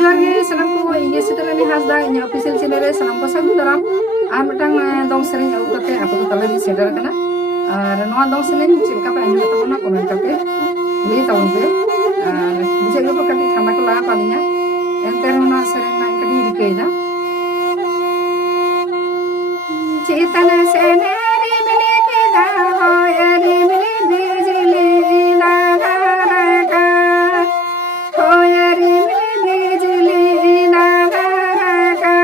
जोहार गे सानाम को इंगे सितलानी हासदा इन official channel रे सानाम को सागुन दाराम आर मिटांग दong सेरेंग अगु कते आपको को तले सेटर कना आर नोआ dong सेरेंग चिलका पे अंजू तबना कमेंट करते ले ताउन पे आर बुझे गो कति ठंडा को लगा पादिया एंते रहना सेरेंग ना कदी रिकेदा चेतन सेने रे मिले के दा हो रे मिले बिजली लगा रगा हो रे मिले बिजली लगा रगा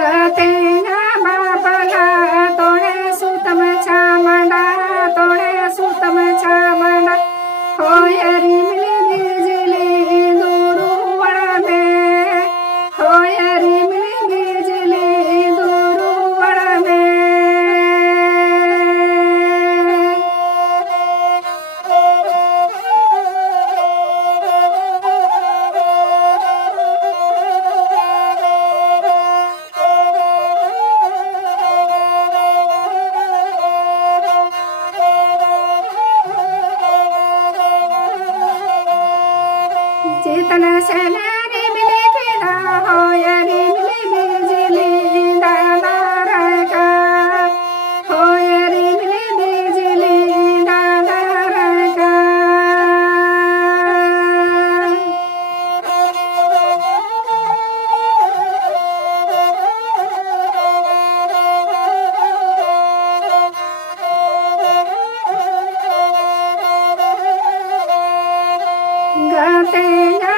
गतेना बाबला तोड़े सुतम चामड़ा तोड़े सुतम चामड़ा हो यारी मिले बिजली दूरुवड़ा में हो यारी मिले बिजली दूरुवड़ा में चेतन सेने रे मिले के दा हो यारी मिले बिजली दादा रगा हो यारी मिले बिजली दादा रगा गतेना